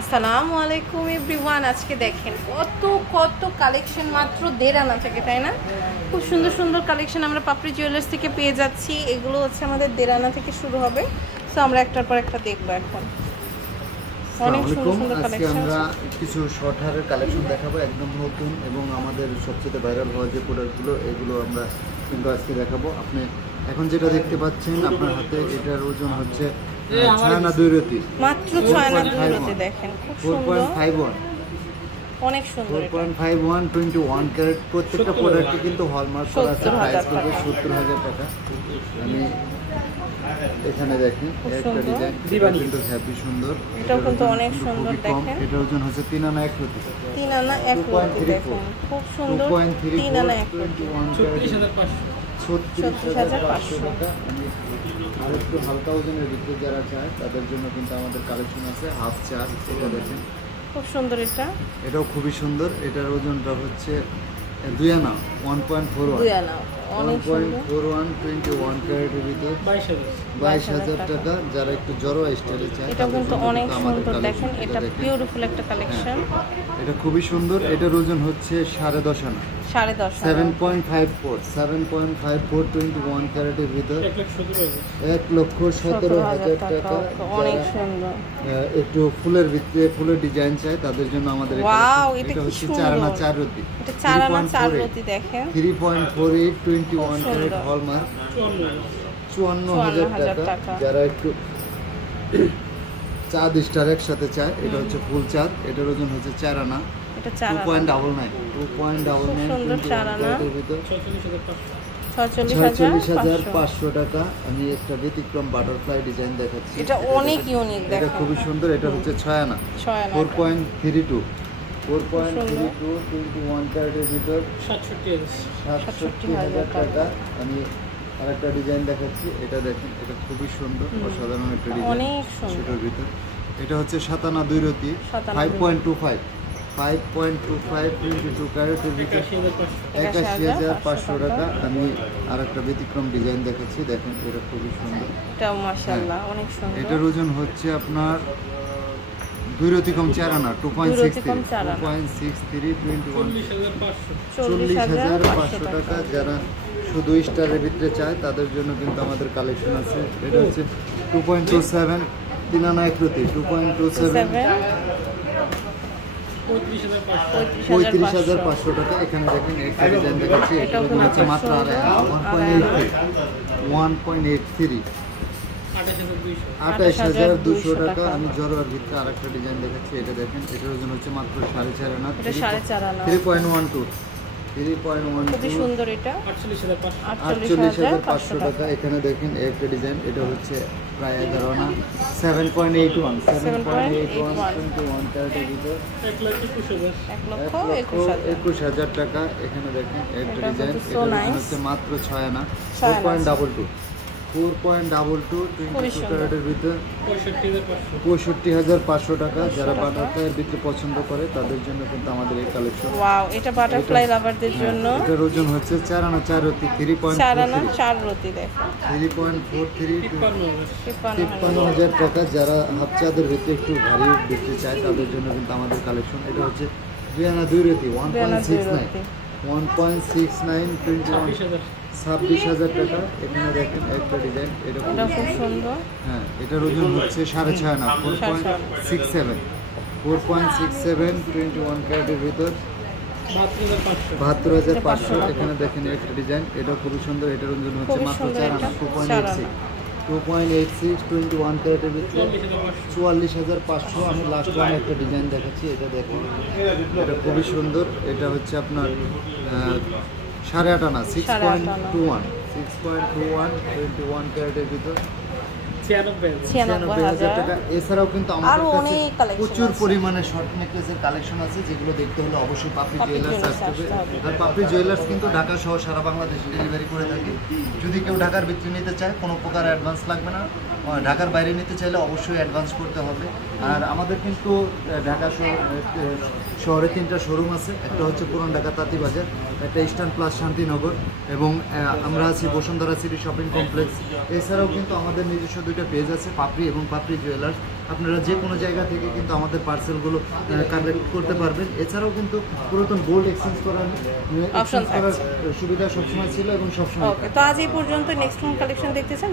আসসালামু আলাইকুম এভরিওয়ান। আজকে দেখেন কত কত কালেকশন মাত্র 1.5 আনা থেকে, তাই না? খুব সুন্দর সুন্দর কালেকশন আমরা পাপড়ি জুয়েলার্স থেকে পেয়ে যাচ্ছি। এগুলো হচ্ছে আমাদের 1.5 আনা থেকে শুরু হবে। সো আমরা একটার পর একটা দেখবো। এখন অনেক সুন্দর সুন্দর কালেকশন। আমরা কিছু শর্ট হেয়ারের কালেকশন দেখাবো, একদম নতুন এবং আমাদের সবচেয়ে ভাইরাল হওয়া যে প্রোডাক্টগুলো, এগুলো আমরা কিন্তু আজকে দেখাবো। আপনি এখন যেটা দেখতে পাচ্ছেন আপনার হাতে, এটার ওজন হচ্ছে 6 আনা 2 রতি, মাত্র 6 আনা 2 রতি। দেখেন খুব সুন্দর, 4.51, অনেক সুন্দর। 4.51 21 ক্যারেট। প্রত্যেকটা প্রোডাক্টে কিন্তু হলমার্ক করা আছে। প্রাইস করবে 70,000 টাকা। আমি এখানে দেখেন একটা ডিজাইন, কিন্তু হ্যাপি সুন্দর। এটাও কিন্তু অনেক সুন্দর। দেখেন এটা ওজন হচ্ছে 3 আনা 1 রতি, 3 আনা 1 রতি। দেখেন খুব সুন্দর, 3 আনা 1 রতি, 36,500 টাকা। আর একটু হালকা ওজনের ভিতরে যারা চায় তাদের জন্য কিন্তু আমাদের কালেকশন আছে হাফ চার। এটা দেখেন খুব সুন্দর। এটাও খুবই সুন্দর। এটার ওজনটা হচ্ছে 2 আনা 1.41, 2 আনা, অনেক সুন্দর। 1.41 21 ক্যারেটের ভিতর 22,000 টাকা। যারা একটু জড়ো স্টাইলে চায় এটা কিন্তু অনেক সুন্দর। দেখেন এটা বিউটিফুল একটা কালেকশন। এটা খুবই সুন্দর। এটার ওজন হচ্ছে 10.5 আনা, 10.5, 7.54 21 ক্যারেটের ভিতর 1,17,000 টাকা। অনেক সুন্দর। একটু ফুলের ভিতরে ফুলের ডিজাইন চাই তাদের জন্য আমাদের এটা হচ্ছে 4 আনা 4 রতি, এটা 4 আনা 4 রতি। দেখেন 3.48 21 ক্যারেট হলমার্ক, 54,000 টাকা। যারা একটু চাঁদ স্টার একসাথে চায়, এটা হচ্ছে ফুল চাঁদ। এটার ওজন হচ্ছে 4 আনা, এটা 4 আনা 2.99 4 আনা 46,500 টাকা। আমি একটা ব্যতিক্রম বাটারফ্লাই ডিজাইন দেখাচ্ছি। এটা অনেক ইউনিক। এটা খুবই সুন্দর। এটা হচ্ছে 6 আনা 4.32 21 ক্যারেটের ভিতর 67,000 টাকা। আমি আরেকটা ডিজাইন দেখাচ্ছি। এটা দেখেন, এটা খুবই সুন্দর, অসাধারণ একটা ডিজাইন। অনেক সুন্দর। সেটার ভিতর এটা হচ্ছে 7 আনা 2 রতি 5.25 22 ক্যারেটের ভিতর 81,500 টাকা। আমি আরেকটা ব্যতিক্রম ডিজাইন দেখাচ্ছি। দেখেন এটা খুবই সুন্দর। এটাও মাশাআল্লাহ অনেক সুন্দর। এটার ওজন হচ্ছে আপনার 2 রতি কম 4 আনা 2.63 40,500 টাকা। যারা শুধু স্টারের ভিতরে চায় তাদের জন্য কিন্তু আমাদের কালেকশন আছে। এটা হচ্ছে 2.27 3 আনা 1 রতি 2.27 35,500 টাকা। এখানে দেখেন একটা ডিজাইন দেখাচ্ছি। এটা হচ্ছে মাত্র 1.83 28,200 টাকা। আমি জড়োয়ার ভিতরে আরেকটা ডিজাইন দেখাচ্ছি। এটা দেখেন, এটার ওজন হচ্ছে মাত্র 4.5 আনা 3.12 খুবই সুন্দর। এটা 48,500 টাকা। এখানে দেখেন একটা ডিজাইন, এটা হচ্ছে প্রায় 11 আনা 7.81 21 ক্যারেটের ভিতর 1,21,000 টাকা। এখানে দেখেন একটা ডিজাইন, এটা হচ্ছে মাত্র 6 আনা 4.22 22 ক্যারেটের ভিতর 65,500 টাকা। যারা বাটারফ্লাইয়ের ভিতরে পছন্দ করে তাদের জন্য কিন্তু আমাদের এই কালেকশন। ওয়াও, এটা বাটারফ্লাই লাভারদের জন্য। এটার ওজন হচ্ছে 4 আনা 4 রতি 4 আনা 4 রতি। দেখো 3.43 53,000 টাকা। যারা হাফ চাঁদের ভিতরে একটু ভারী দেখতে চায় তাদের জন্য কিন্তু আমাদের কালেকশন। এটা হচ্ছে 2 আনা 2 রতি 1.69 26,000 টাকা। এখানে দেখেন একটা ডিজাইন, এটা খুব সুন্দর। হ্যাঁ, এটার ওজন হচ্ছে 6.5 আনা 4.67 21 ক্যারেটের ভিতর 72,500। এখানে দেখেন একটা ডিজাইন, এটা খুবই সুন্দর। এটার ওজন হচ্ছে মাত্র 4 আনা 2.86 21 ক্যারেটের ভিতরে 44,500। আমি লাস্ট ওয়ান একটা ডিজাইন দেখাচ্ছি। এটা দেখুন, এটা খুবই সুন্দর। এটা হচ্ছে আপনার 8.5 আনা 6.21 21 ক্যারেটের ভিতর 96,000 টাকা। এছাড়াও কিন্তু আমাদের কাছে প্রচুর পরিমাণে শর্ট নেকলেসের কালেকশন আছে, যেগুলো দেখতে হলে অবশ্যই পাপড়ি জুয়েলার্স আসতে হবে। আর পাপড়ি জুয়েলার্স কিন্তু ঢাকা সহ সারা বাংলাদেশে ডেলিভারি করে থাকে। যদি কেউ ঢাকার ভিতরে নিতে চায় কোনো প্রকার অ্যাডভান্স লাগবে না। ঢাকার বাইরে নিতে চাইলে অবশ্যই অ্যাডভান্স করতে হবে। আর আমাদের কিন্তু ঢাকা শহরে 3টা শোরুম আছে। একটা হচ্ছে পুরান ঢাকা তাঁতিবাজার, একটা ইস্টার্ন প্লাস শান্তিনগর, এবং আমরা আছি বসুন্ধরা সিটি শপিং কমপ্লেক্স। এছাড়াও কিন্তু আমাদের নিজস্ব 2টা দুইটা পেজ আছে, পাপড়ি এবং পাপড়ি জুয়েলার্স। আপনারা যে কোনো জায়গা থেকে কিন্তু আমাদের পার্সেলগুলো কালেক্ট করতে পারবেন। এছাড়াও কিন্তু পুরাতন গোল্ড এক্সচেঞ্জ করার সুবিধা সবসময় ছিল এবং সবসময়। তো আজ এই পর্যন্ত, নেক্সট কোন কালেকশন দেখতেছেন?